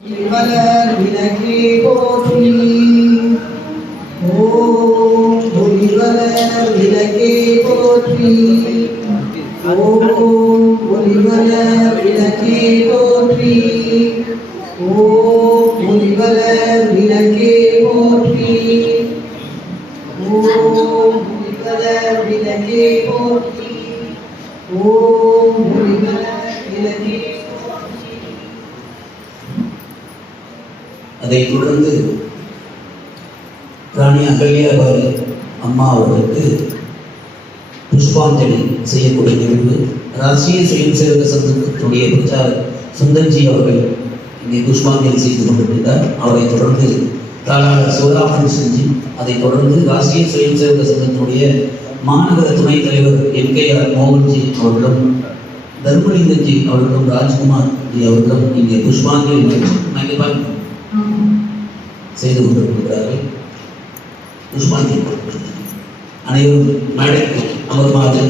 மலர் விளக்கே போற்றி. ஓம் ஒளிவளர் விளக்கே போற்றி. ஓம் ஒளிவளர் விளக்கே போற்றி. ஓம் ஒளிவளர் விளக்கே போற்றி. ஓம் ஒளிவளர் விளக்கே போற்றி. ஓம் ஒளிவளர் விளக்கே. அதைத் தொடர்ந்து ராணி அகல்யாபாய் அம்மா அவர்களுக்கு புஷ்பாஞ்சலி செய்யக்கூடிய நிகழ்வு ராஷ்டிரிய சுயம்சேவக சங்கத்தினுடைய பிரச்சாரர் சுந்தர்ஜி அவர்கள் இங்கே புஷ்பாஞ்சலி செய்து கொண்டிருக்கிறார். அவரைத் தொடர்ந்து தாளாளர் சிவராமன் செஞ்சு, அதைத் தொடர்ந்து ராஷ்டிரிய சுயம்சேவக சங்கத்தினுடைய மாநகர துணைத் தலைவர் MKR மோகன்ஜி அவர்களும் தர்மலிங்கஜி அவர்களும் ராஜ்குமார் ஜி அவர்களும் இங்கே புஷ்பாஞ்சலி செய்து கொண்டிருக்கிறார்கள். புஷ்பாஞ்சலி அனைவரும் மேடைக்கு அமர்மாறு.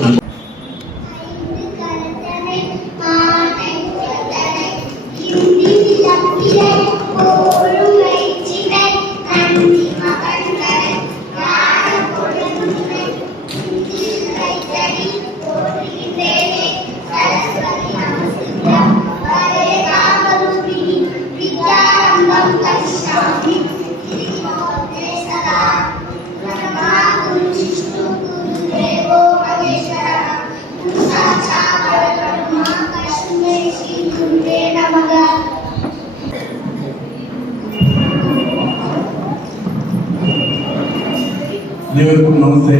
அனைவருக்கும் நமஸ்தே.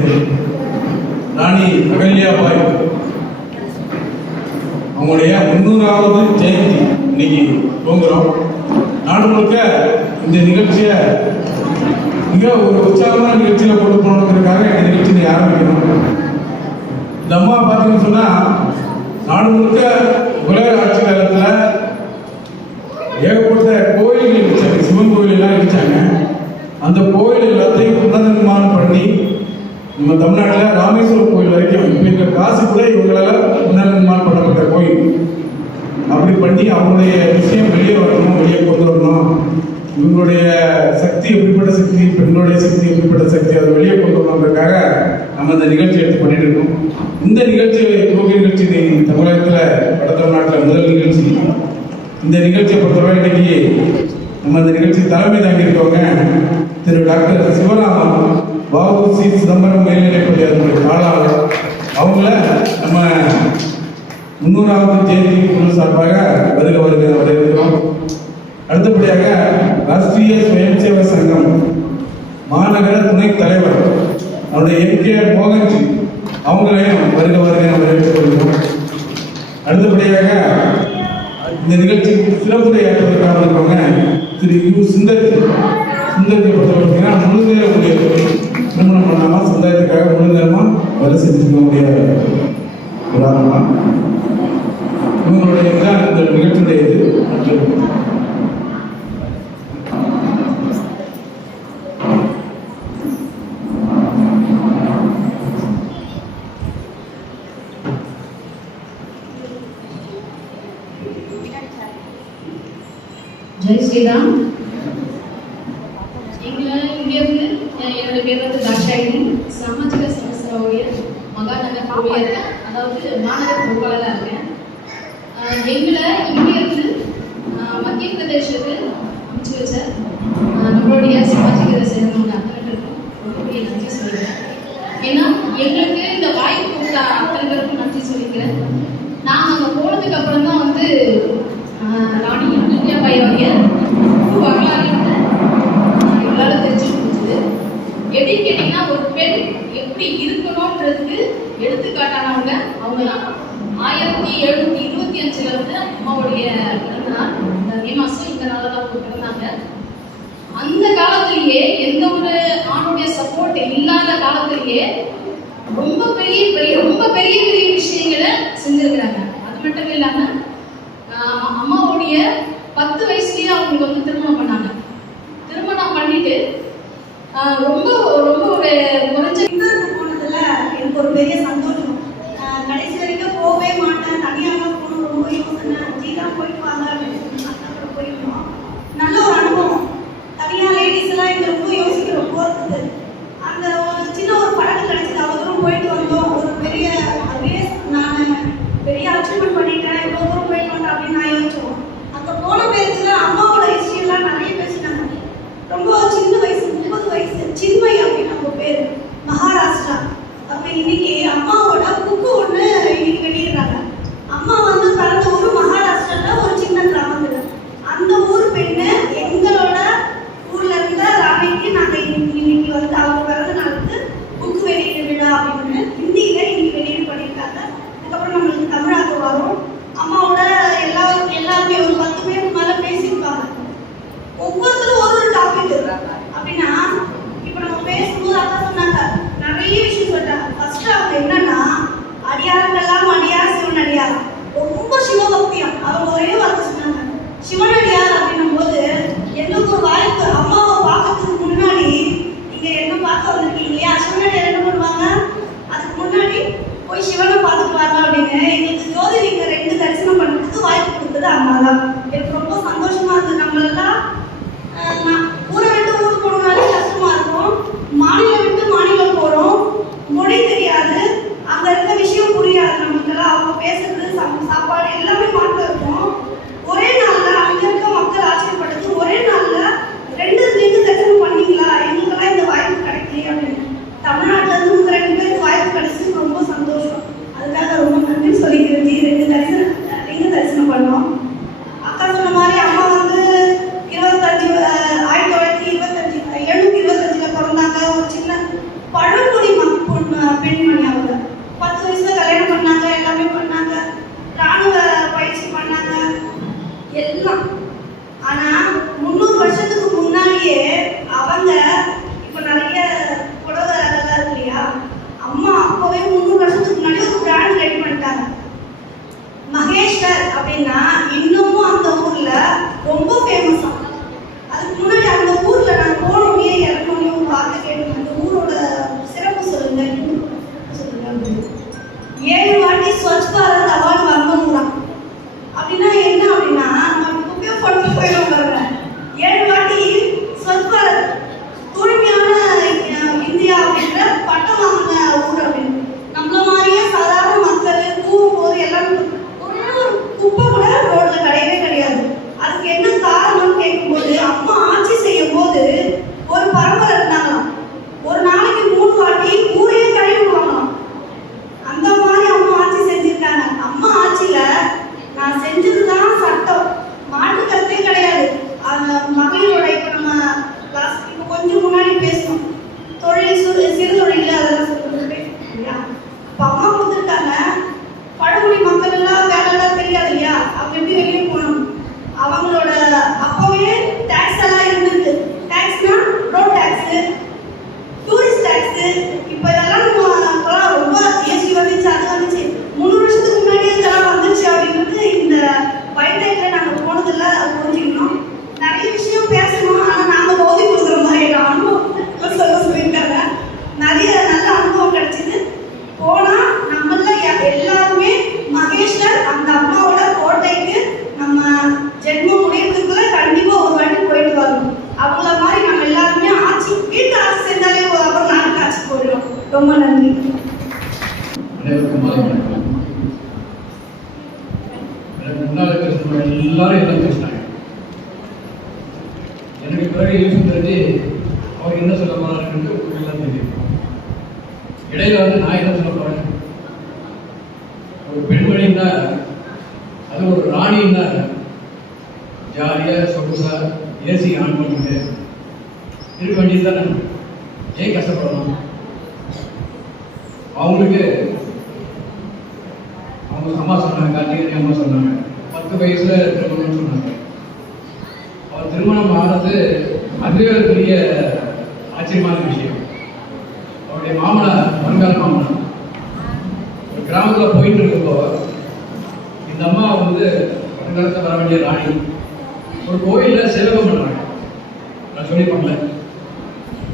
ராணி அகல்யாபாய் அவங்களுடைய 300வது ஜெயந்தி இன்னைக்கு தோங்குறோம். நாடு முழுக்க இந்த நிகழ்ச்சியை மிக ஒரு உற்சாகமான நிகழ்ச்சியில் கொண்டு போனதுக்காக இந்த நிகழ்ச்சியை ஆரம்பிக்கணும். இந்த அம்மா பார்த்தீங்கன்னு சொன்னால் நாடு முழுக்க உலக ஆட்சி காலத்தில் ஏகப்பட்ட கோயில்கள் இருந்துச்சாங்க, சிவன் கோயில் எல்லாம் இருந்துச்சாங்க. அந்த கோயில் எல்லாத்தையும் புனர்நிர்மாணம் பண்ணி நம்ம தமிழ்நாட்டில் ராமேஸ்வரம் கோயில் வரைக்கும் இப்போ இந்த காசு கூட இவங்களால புனர்நிர்மாணம் பண்ணப்பட்ட கோயில். அப்படி பண்ணி அவங்களுடைய விஷயம் வெளியே வரணும், வெளியே கொண்டு வரணும். இவங்களுடைய சக்தி எப்படிப்பட்ட சக்தி, பெண்களுடைய சக்தி எப்படிப்பட்ட சக்தி, அதை வெளியே கொண்டு வரணுன்றதுக்காக நம்ம இந்த நிகழ்ச்சி எடுத்து பண்ணிட்டு இருக்கோம். இந்த நிகழ்ச்சி யோகி நிகழ்ச்சி தமிழகத்தில் வட தமிழ்நாட்டில் முதல் நிகழ்ச்சி. இந்த நிகழ்ச்சியை பொறுத்தவரை இன்னைக்கு நம்ம இந்த நிகழ்ச்சி தலைமை தாங்கியிருக்கவங்க திரு டாக்டர் சிவராமன் வஉசி சிதம்பரம் மேல்நிலைப்பள்ளி அதனுடைய தாளாளர். அவங்கள நம்ம 300வது ஜெயந்தி குழு சார்பாக வருக வரவேற்கிறோம். அடுத்தபடியாக ராஷ்டிரிய சுயம்சேவக சங்கம் மாநகர துணைத் தலைவர் அவருடைய MKR மோகன்ஜி அவங்களையும் வருக வரவேற்றுக் கொள்கிறோம். அடுத்தபடியாக இந்த நிகழ்ச்சிக்கு சிறப்புரையாற்றுவதற்காக இருக்கவங்க திரு சுந்தர்ஜி பொறுத்தவரைக்கும் முழு நேர ஊழியர்கள் திருமணம் பண்ணாமல் சமுதாயத்துக்காக முழு நேரமாக வேலை செஞ்சுருக்கக்கூடிய உதாரணமாக இவங்களுடைய தான் இந்த நிகழ்ச்சியுடைய இது. ஜெய் ஸ்ரீராம். இங்கிருந்து என்னோட பேர் வந்து தாஷாயினி, சாமாஜிக சமஸ்தா ஊழியர், மகாநகர் ஊழியர், அதாவது மாநகர பொறுப்பாளராக இருக்கேன். எங்களை இங்கிருந்து மத்திய பிரதேசத்துக்கு அமைச்சு வச்ச நம்மளுடைய சாமாஜிக சேர்ந்தவங்க அத்தனை பேருக்கும் ரொம்ப பெரிய நன்றி சொல்லிக்கிறேன். ஏன்னா எங்களுக்கு இந்த வாய்ப்பு கொடுத்த அத்தனை பேருக்கும் நன்றி சொல்லிக்கிறேன். நான் அங்கே போனதுக்கு அப்புறம் தான் வந்து ராணி அகல்யாபாயோடைய வரலாறு எங்களால தெரிஞ்சுக்க முடிஞ்சது. எப்படின்னு கேட்டீங்கன்னா, ஒரு பெண் எப்படி இருக்கணும்ன்றதுக்கு எடுத்துக்காட்டானவங்க அவங்க தான். 1725 வந்து அம்மாவுடைய பிறந்த நாள் மே மாசம் இந்த நாளில் தான் அவங்க பிறந்தாங்க. அந்த காலத்திலேயே எந்த ஒரு ஆணுடைய சப்போர்ட் இல்லாத காலத்திலேயே ரொம்ப பெரிய விஷயங்களை செஞ்சிருக்கிறாங்க. அது மட்டும் இல்லாம அம்மாவுடைய 10 வயசுலயே அவங்களுக்கு வந்து திருமணம் பண்ணாங்க. திருமணம் பண்ணிட்டு ரொம்ப ஒரு குறைஞ்ச போனதுல எனக்கு ஒரு பெரிய சந்தோஷம். கடைசி வரைக்கும் போகவே மாட்டேன், தனியாக போகணும் ரொம்ப யோசனை. ஜீதா போயிட்டு வாங்க அப்படின்னு சொல்லி போயிருந்தோம். மகாராஷ்டிரா. அப்ப இன்னைக்கு அம்மாவோட புக்கு ஒண்ணு இன்னைக்கு வெளியிடுறாங்க. அம்மா வந்து பிறந்த ஊர் மகாராஷ்டிரால ஒரு சின்ன கிராமத்துல. அந்த ஊர் பெண்ணு எங்களோட ஊர்ல இருந்த ராணிக்கு நாங்க இன்னைக்கு வந்து அவங்க பிறந்த நாளுக்கு புக்கு வெளியிட விழா அப்படின்னு ஹிந்தியில இன்னைக்கு வெளியீடு பண்ணியிருக்காங்க. அதுக்கப்புறம் நம்மளுக்கு தமிழாக்கு வரும். அம்மாவோட எல்லாருமே ஒரு 10 பேருக்கு மேல பேசியிருப்பாங்க. ஒவ்வொருத்தரும் ஒரு டாபிக் அப்படின்னா இப்ப நம்ம பேசும்போது அக்கா சொன்னாங்க நிறைய விஷயம் சொல்றாங்க. ஃபர்ஸ்ட் அவங்க என்னன்னா அடியாருக்கெல்லாம் அடியார் சிவனடியார், ரொம்ப சிவபக்தியம். அவங்க ஒரே வார்த்தை சொன்னாங்க சிவனடியார் அப்படின்னும் போது எங்களுக்கு ஒரு வாய்ப்பு. அம்மாவை பார்க்கறதுக்கு முன்னாடி நீங்க என்ன பார்க்க வந்திருக்கீங்க இல்லையா, சிவனடியார் என்ன பண்ணுவாங்க, அதுக்கு முன்னாடி போய் சிவனை பார்த்துட்டு வாங்க அப்படின்னு எங்களுக்கு ஜோதிலிங்க 2 தரிசனம் பண்ணுறதுக்கு வாய்ப்பு கொடுத்தது அம்மா தான். எனக்கு ரொம்ப சந்தோஷமா இருந்தது. நம்மளெல்லாம் ஊரை விட்டு ஊருக்கு போனாலே கஷ்டமா இருக்கும். மாநிலம் விட்டு மாநிலம் போறோம், மொழி தெரியாது, அங்க இருக்க விஷயம் புரியாது நமக்கெல்லாம். அவங்க பேசுறது சாப்பாடு எல்லாமே மாற்றம் இருக்கும். ஒரே நாள்ல அங்க இருக்க மக்கள் ஆச்சரியப்பட்டது, ஒரே நாள்ல 2 லிங்க தரிசனம் பண்ணீங்களா, எங்களுக்கெல்லாம் இந்த வாய்ப்பு கிடைக்கலையே அப்படின்னு. தமிழ்நாட்டுல இருந்து உங்க 2 பேருக்கு வாய்ப்பு கிடைச்சது ரொம்ப சந்தோஷம். அதுக்காக ரொம்ப நன்றி சொல்லிக்கிறது. 2 லிங்க தரிசனம் பண்ணோம். அக்கா சொன்ன மாதிரி அம்மா வந்து 1925 பிறந்தாங்க. ஒரு சின்ன பழங்குடி பெண்மணி. அவங்க 10 வயசுல கல்யாணம் பண்ணாங்க, எல்லாமே பண்ணாங்க, ராணுவ பயிற்சி பண்ணாங்க எல்லாம். ஆனா 300 வருஷத்துக்கு முன்னாடியே அவங்க இப்ப நிறைய புடவை அதெல்லாம் இருக்கு இல்லையா, அம்மா அப்பவே 300 வருஷத்துக்கு முன்னாடி ஒரு பிராண்ட் ரெடி பண்ணிட்டாங்க. மகேஷ்வர் அப்படின்னா இன்னமும் அந்த ஊர்ல ரொம்ப ஃபேமஸா. அதுக்கு முன்னாடி அந்த ஊர்ல நான் போனோடனே இறங்கணும்னு ஒரு வார்த்தை கேட்டேன், அந்த ஊரோட சிறப்பு சொல்லுங்க சொல்லுங்க. 7 வாட்டி ஸ்வச் பாரத் அவார்டு வாங்கணும். அப்படின்னா என்ன அப்படின்னா நம்ம குப்பையை போட்டு போயிடும் பாருங்க. 7 வாட்டி ஸ்வச் பாரத் தூய்மையான இந்தியா அப்படின்ற பட்டம் வாங்கின ஊர் அப்படின்னு. நம்மள மாதிரியே சாதாரண மக்கள் போகும்போது எல்லாரும் ஒரே ஒரு குப்பை கூட ரோட்ல கிடையவே கிடையாது. அதுக்கு என்ன காரணம்னு கேட்கும்போது அம்மா ஆட்சி செய்யும் போது ஒரு பரம்பரை இருந்தாங்களாம். ஒரு நாளைக்கு 3 வாட்டி ஊரையே கழுவிடுவாங்களாம். அந்த மாதிரி அம்மா ஆட்சி செஞ்சிருக்காங்க. அம்மா ஆட்சியில நான் செஞ்சதுதான் சட்டம், மாற்றுக்கருத்தே கிடையாது. அந்த மகளிரோட இப்ப நம்ம இப்ப கொஞ்சம் முன்னாடி பேசணும் தொழில் சிறு தொழில் அதெல்லாம் சொல்லிட்டு இல்லையா, இப்ப அம்மா கொடுத்துருக்காங்க. பழங்குடி மக்கள் எல்லாம் வேலைலாம் தெரியாது இல்லையா, அவங்க எப்படி வெளியே போகணும், அவங்களோட அப்பவே டாக்ஸ் எல்லாம் இருந்தது. டாக்ஸ்னா ரோட் டாக்ஸ், டூரிஸ்ட் டாக்ஸ், இப்ப இதெல்லாம் ரொம்ப ஜிஎஸ்டி வந்துச்சு, அது வந்துச்சு. 300 வருஷத்துக்கு முன்னாடியே இதெல்லாம் வந்துச்சு அப்படின்றது இந்த பைட்ல நாங்க போனதுல புரிஞ்சுக்கணும். நிறைய விஷயம் பேசணும், ஆனா நாங்க போதி கொடுக்குற மாதிரி அனுபவம் சொல்லியிருக்காங்க. நிறைய நல்ல அனுபவம் கிடைச்சிது. போனா நம்மள எல்லாருமே மகேஷ்வர் அந்த அம்மாவோட கோட்டைக்கு நம்ம ஜென்மம் முடியறதுக்குள்ள கண்டிப்பா ஒரு வாட்டி போயிட்டு வரணும். அவங்கள மாதிரி நம்ம எல்லாருமே ஆட்சி வீட்டு ஆட்சி செஞ்சாலே அப்புறம் நாட்டுக்கு ஆட்சி போயிடும். ரொம்ப நன்றி. எல்லாரும் எல்லாம் பேசினாங்க. எனக்கு பிறகு யூஸ் தெரிஞ்சு அவர் என்ன சொல்ல போறாருன்னு எல்லாம் தெரியும். இடையில வந்து நான் என்ன சொல்ல போறேன், ஒரு பெண்மணின்னா அது ஒரு ராணின்னா ஜாலியா சொகுசா ஏசி ஆன் பண்ணிட்டு இருக்க வேண்டியது தானே. ஏன் கஷ்டப்படணும்? அவங்களுக்கு அவங்க அம்மா சொன்னாங்க, கார்த்திகை அம்மா சொன்னாங்க 10 வயசுல திருமணம்னு சொன்னாங்க. அவர் திருமணம் ஆனது அதுவே ஒரு பெரிய ஆச்சரியமான விஷயம். அவருடைய மாமனார், வருங்கால மாமனார், ஒரு கிராமத்தில் போயிட்டு இருக்கப்போ இந்த அம்மா வந்து வருங்காலத்தில் வர வேண்டிய ராணி ஒரு கோயிலில் சேவகம் பண்ணுறாங்க. நான் சொல்லி பண்ணல,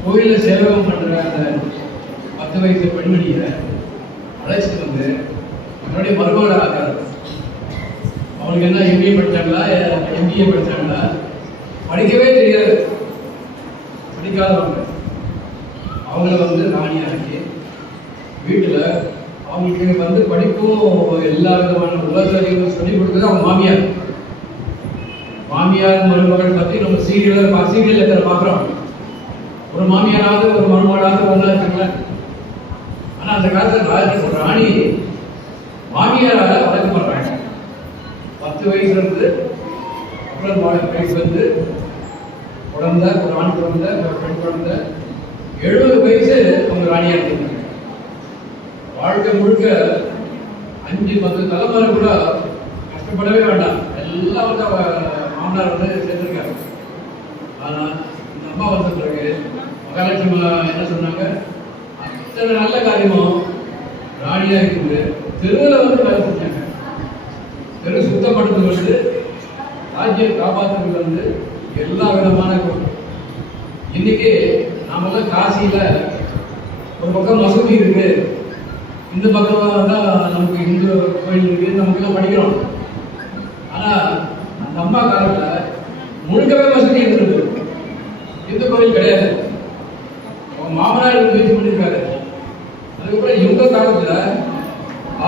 கோயிலில் சேவகம் பண்ணுற அந்த 10 வயசு பெண்மணியை அழைச்சிட்டு வந்து என்னுடைய மருமகளை ஆகிறார். அவங்களுக்கு என்ன எம்பிஏ படித்தாங்களா, எம்பிஏ படித்தாங்களா, படிக்கவே தெரியாது, படிக்காதவங்க. அவங்கள வந்து ராணியாக்கி வீட்டில் அவங்களுக்கு வந்து படிப்பும் எல்லா விதமான உலகத்தையும் சொல்லிக் கொடுத்தது அவங்க மாமியார். மாமியார் மருமகள் பற்றி நம்ம சீரியல் எத்தனை பார்க்குறோம். ஒரு மாமியாராவது ஒரு மருமகளாவது ஒன்றா இருக்குங்களா? ஆனால் அந்த காலத்தில் ஒரு ராணி மாமியாரால வளர்க்க மாட்டாங்க. 10 வயசுல இருந்து அப்புறம் வயசு வந்து குழந்தை, ஒரு ஆண் குழந்தை, ஒரு பெண் குழந்தை, 70 வயசு அவங்க ராணியா இருந்தாங்க. வாழ்க்கை முழுக்க 5-10 தலைமுறை கூட கஷ்டப்படவே வேண்டாம், எல்லாம் வந்து மாமனார் வந்து செஞ்சிருக்காங்க. ஆனால் இந்த அம்மா வந்த பிறகு மகாலட்சுமி என்ன சொன்னாங்க, அத்தனை நல்ல காரியமும் ராணியா இருக்குது தெருவில் வந்து வேலை செஞ்சாங்க. தெரு சுத்தப்படுத்துறது வந்து, ராஜ்யம் காப்பாற்றுறது வந்து எல்லா விதமான இன்னைக்கு நாமெல்லாம் காசியில ஒரு பக்கம் மசூதி இருக்கு, இந்த பக்கம் தான் நமக்கு இந்து கோயில் இருக்கு, நமக்கு படிக்கிறோம். ஆனா அந்த அம்மா காலத்துல முழுக்கவே மசூதி இருந்தது, இந்து கோயில் கிடையாது. மாமனார் முயற்சி பண்ணியிருக்காரு. அதுக்கப்புறம் இவங்க காலத்துல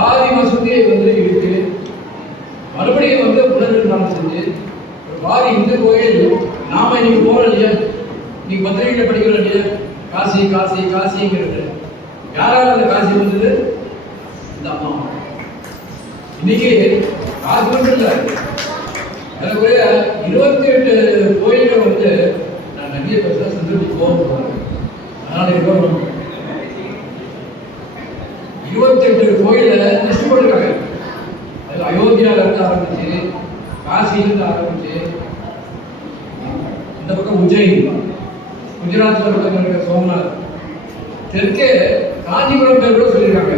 ஆதி மசூதியை வந்து இருக்கு, மறுபடியும் வந்து புனர்நிர்மாணம் செஞ்சு ஒரு பாதி இந்து கோயில். நாம இன்னைக்கு போறோம் இல்லையா, இன்னைக்கு பத்திரிகையில படிக்கிறோம் இல்லையா, காசி காசி காசிங்கிறது. யாரால அந்த காசி வந்தது? இந்த அம்மா. இன்னைக்கு காசு மட்டும் இல்லை, அதுக்குரிய 28 கோயில்கள் வந்து நான் நிறைய பேச செஞ்சு போகிறேன். அதனால 28 கோயில லிஸ்ட் போட்டிருக்காங்க. அது அயோத்தியால இருந்து ஆரம்பிச்சு, காசியிலிருந்து ஆரம்பிச்சு, இந்த பக்கம் உஜ்ஜைன், குஜராத்ல இருக்கிற சோம்நாத், தெற்கே காஞ்சிபுரம் பேர் கூட சொல்லியிருக்காங்க.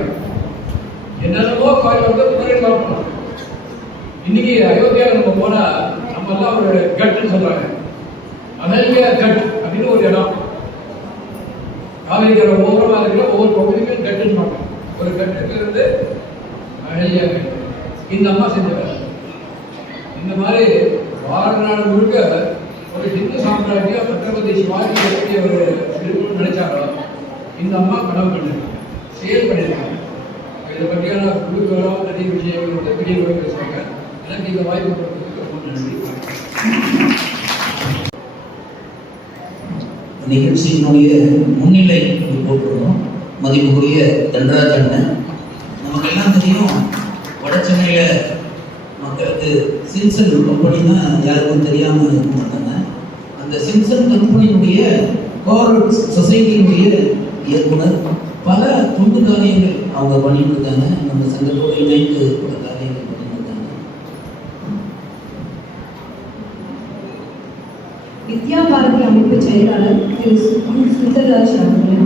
என்னென்னமோ கோயில் வந்து புனர்நிர்மாணம் பண்ணலாம். இன்னைக்கு அயோத்தியாவில் நம்ம போனா நம்ம எல்லாம் ஒரு கட்டுன்னு சொல்றாங்க, அகல்யா கட் அப்படின்னு ஒரு இடம். காவிரிக்கிற ஓரமாக இருக்கிற ஒவ்வொரு பகுதியுமே கட்டுன்னு பார்க்கணும். ஒரு கட்டுக்கு இருந்து அகல்யா கட். இந்த அம்மா செஞ்சவர். இந்த மாதிரி வாரணாடு முழுக்க ஒரு ஹிந்து சாம்ராஜ்யம் சத்ரபதி சிவாஜி எப்படி ஒரு இருக்கணும்னு நினைச்சாரோ இந்த அம்மா கனவு பண்ணிருக்காங்க, செயல் பண்ணியிருக்காங்க. இதை பற்றியான குழுக்களும் நிறைய விஷயங்களோட பெரியவங்க பேசுவாங்க. எனக்கு இந்த வாய்ப்பு கொடுத்ததுக்கு ரொம்ப நன்றி. நிகழ்ச்சியினுடைய முன்னிலை போட்டுருந்தோம். மதிப்புக்குரிய தண்டராஜ் அண்ணன், நமக்கு எல்லாம் தெரியும், வட சென்னையில மக்களுக்கு சிம்சன் கம்பெனின்னா யாருக்கும் தெரியாம இருக்க மாட்டாங்க. அந்த சிம்சன் கம்பெனியுடைய கோஆபரேட் சொசைட்டியினுடைய இயக்குனர் பல தொண்டு காரியங்கள் அவங்க பண்ணிட்டு இருக்காங்க. நம்ம சங்கத்தோடு இணைந்து பல காரியங்கள் பண்ணிட்டு இருக்காங்க. வித்யா பாரதி அமைப்பு செயலாளர் திரு சுந்தர்ராஜ் அவர்கள்.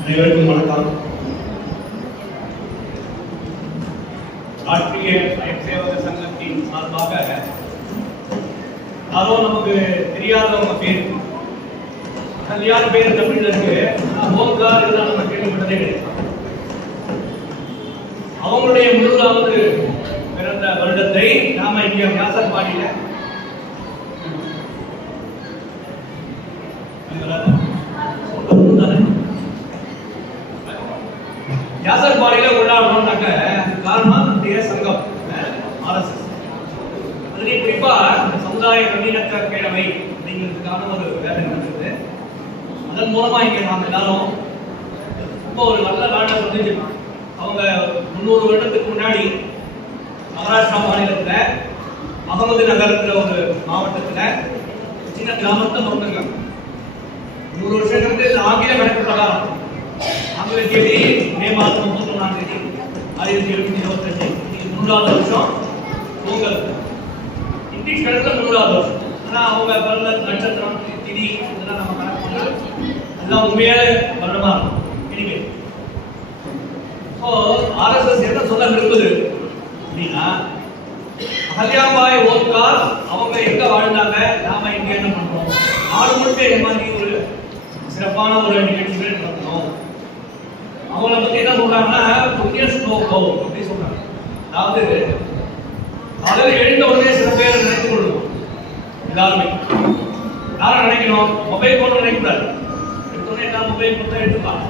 அனைவருக்கும் வணக்கம். ராஷ்டிரிய ஸ்வயம்சேவக சங்கத்தின் சார்பாக யாரோ நமக்கு தெரியாதவங்க பேர், யார் பேர் தமிழ்ல இருக்கு, ஓம்கார் இதெல்லாம் நம்ம கேள்விப்பட்டதே கிடையாது. அவங்களுடைய 100வது பிறந்த வருடத்தை நாம இங்க வியாசர்பாடியில வியாசர்பாடியில கொண்டாடுறோம்னாக்க காரணம் நம்முடைய சங்கம் RSS. அதுலேயும் குறிப்பா சமுதாய நல்லிணக்க பேரவை அப்படிங்கிறதுக்கான ஒரு வேலை நடக்குது. அதன் மூலமா இங்க நாம் எல்லாரும் ரொம்ப ஒரு நல்ல நாட்டை சந்திச்சிருக்கோம். அவங்க 300 வருடத்துக்கு முன்னாடி மகாராஷ்டிரா மாநிலத்துல அகமது நகரத்துல ஒரு மாவட்டத்துல சின்ன கிராமத்தை பிறந்திருக்காங்க. 100 வருஷங்களுக்கு ஆங்கில கணக்கு பிரகாரம் ஆங்கில தேதி மே மாதம் 31ஆம் தேதி 1725 3வது வருஷம் பொங்கல். இங்கிலீஷ் கணக்குல 3வது வருஷம். ஆனா அவங்க பிறந்த நட்சத்திரம் திதி இதெல்லாம் நம்ம கணக்கு பண்ணா எல்லாம் உண்மையான வருடமா இருக்கும். இனிமே RSS என்ன சொல்ல விரும்புது அப்படின்னா, அகல்யாபாய் ஓம்கார் அவங்க எங்க வாழ்ந்தாங்க, நாம இங்க என்ன பண்றோம், நாடு முழுக்க இந்த மாதிரி ஒரு சிறப்பான ஒரு நிகழ்ச்சிகள் நடத்தணும். அவங்கள பத்தி என்ன சொல்றாங்கன்னா, புண்ணிய ஸ்லோகோ அப்படி சொல்றாங்க. அதாவது காலையில் எழுந்த உடனே சில பேர் நினைத்து கொள்ளணும். எல்லாருமே யாரும் நினைக்கணும், மொபைல் போன் நினைக்கக்கூடாது. எடுத்தோடனே எல்லாம் மொபைல் போன் தான் எடுத்துக்கலாம்.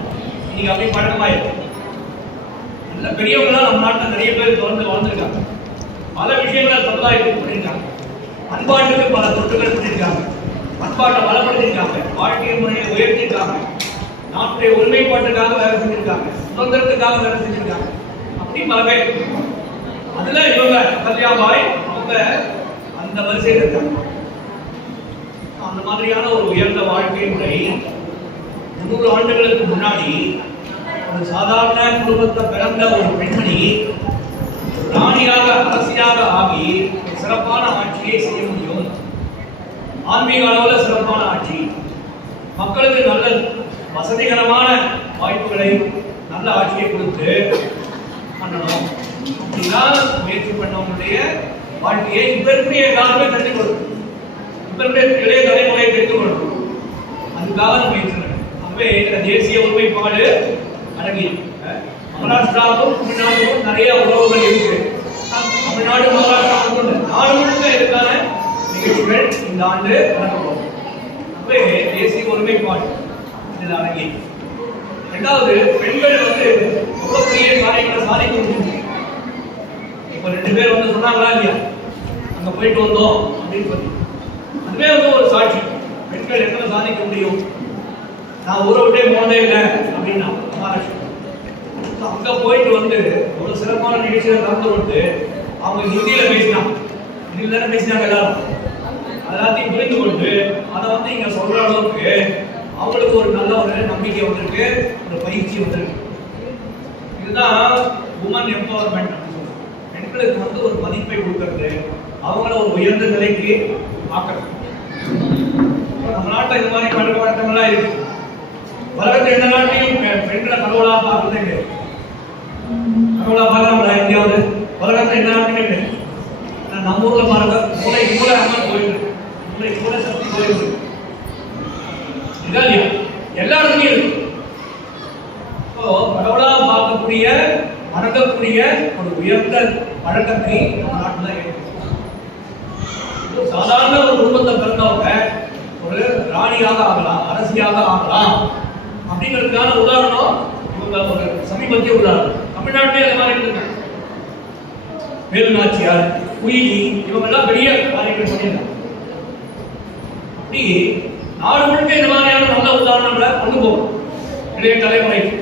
இன்னைக்கு அப்படி பழக்கமாயிருக்கு. பெரியவங்களாம் நம்ம நாட்டில் நிறைய பேர் தொடர்ந்து வாழ்ந்துருக்காங்க. பல விஷயங்களை சமுதாயத்துக்கு பண்ணியிருக்காங்க. பண்பாட்டுக்கு பல தொட்டுகள் பண்ணியிருக்காங்க, பண்பாட்டை வளப்படுத்திருக்காங்க, வாழ்க்கை முறையை உயர்த்திருக்காங்க, நாட்டுடைய ஒருமைப்பாட்டுக்காக வேலை செஞ்சிருக்காங்க, சுதந்திரத்துக்காக வேலை செஞ்சிருக்காங்க. அப்படி பல பேர். அதுல இவங்க கல்யாபாய் அவங்க அந்த வரிசையில் இருக்காங்க. அந்த மாதிரியான ஒரு உயர்ந்த வாழ்க்கை முறை 300 ஆண்டுகளுக்கு முன்னாடி ஒரு சாதாரண குடும்பத்தை பிறந்த ஒரு பெண்மணி ராணியாக அரசியாக ஆகி சிறப்பான ஆட்சியை செய்ய முடியும். ஆன்மீக அளவில் சிறப்பான ஆட்சி, மக்களுக்கு நல்ல வசதிகரமான வாய்ப்புகளை நல்ல ஆட்சியை கொடுத்து பண்ணணும். அப்படிதான் முயற்சி பண்ணவங்களுடைய வாழ்க்கையை இப்ப இருக்கிற எல்லாருமே தள்ளி கொடுக்கும். இப்ப இருக்கிற இளைய தலைமுறையை தெரிந்து கொள்ளணும். அதுக்காக நம்ம முயற்சி. ஆகவே இந்த தேசிய ஒருமைப்பாடு அடங்கி மகாராஷ்டிராவுக்கும் தமிழ்நாட்டுக்கும் நிறைய உறவுகள் இருக்கு. தமிழ்நாடு மகாராஷ்டிரா நாடு முழுக்க இதுக்கான நிகழ்ச்சிகள் இந்த ஆண்டு நடக்கப்படும். ஆகவே தேசிய ஒருமைப்பாடு இதில் அடங்கி. இரண்டாவது, பெண்கள் எவ்வளவு பெரிய காரியங்களை சாதிக்க முடியும். இப்ப 2 பேர் சொன்னாங்களா இல்லையா, அங்க போயிட்டு வந்தோம் அப்படின்னு சொல்லி, அதுவே ஒரு சாட்சி. பெண்கள் எத்தனை சாதிக்க முடியும். நான் ஊரை விட்டே போனதே இல்லை அப்படின்னா மகாராஷ்டிரா அங்க போயிட்டு ஒரு சிறப்பான நிகழ்ச்சியை கலந்து கொண்டு அவங்க ஹிந்தியில பேசினாங்க. ஹிந்தியில தானே பேசினாங்க எல்லாரும். எல்லாத்தையும் புரிந்து கொண்டு அதை இங்க சொல்ற அளவுக்கு அவங்களுக்கு ஒரு நல்ல ஒரு நம்பிக்கை வந்திருக்கு, ஒரு பயிற்சி வந்திருக்கு. இதுதான் உமன் எம்பவர்மெண்ட். பெண்களுக்கு ஒரு மதிப்பை கொடுக்கறது, அவங்கள ஒரு உயர்ந்த நிலைக்கு ஆக்கிறது. நம்ம நாட்டில் இந்த மாதிரி பழக்க வழக்கங்கள்லாம் இருக்கு. உலகத்தில் எந்த நாட்டையும் பெண்களை கடவுளா பார்க்கறதே கிடையாது. கடவுளா பார்க்கறாங்களா எங்கேயாவது? உலகத்தில் எந்த நாட்டுமே கிடையாது. நம்ம ஊர்ல பாருங்க, மூளை அம்மன் கோயில், மூளை சக்தி கோயில் இல்லையா, எல்லா இடத்துலையும் இருக்கு. கடவுளா பார்க்கக்கூடிய வணங்கக்கூடிய ஒரு உயர்ந்த பழக்கத்தை நம்ம நாட்டில் இருக்கு. சாதாரண ஒரு குடும்பத்தை பிறந்தவங்க ஒரு ராணியாக ஆகலாம், அரசியாக ஆகலாம் அப்படிங்கிறதுக்கான உதாரணம் இவங்க ஒரு சமீபத்திய உதாரணம். தமிழ்நாட்டிலே இந்த மாதிரி இருக்காங்க. வேலுநாச்சியார், குயிலி, இவங்க எல்லாம் பெரிய காரியங்கள் பண்ணியிருக்காங்க. அப்படி நாடு முழுக்க இந்த மாதிரியான நல்ல உதாரணங்களை கொண்டு போகும் இளைய தலைமுறைக்கு.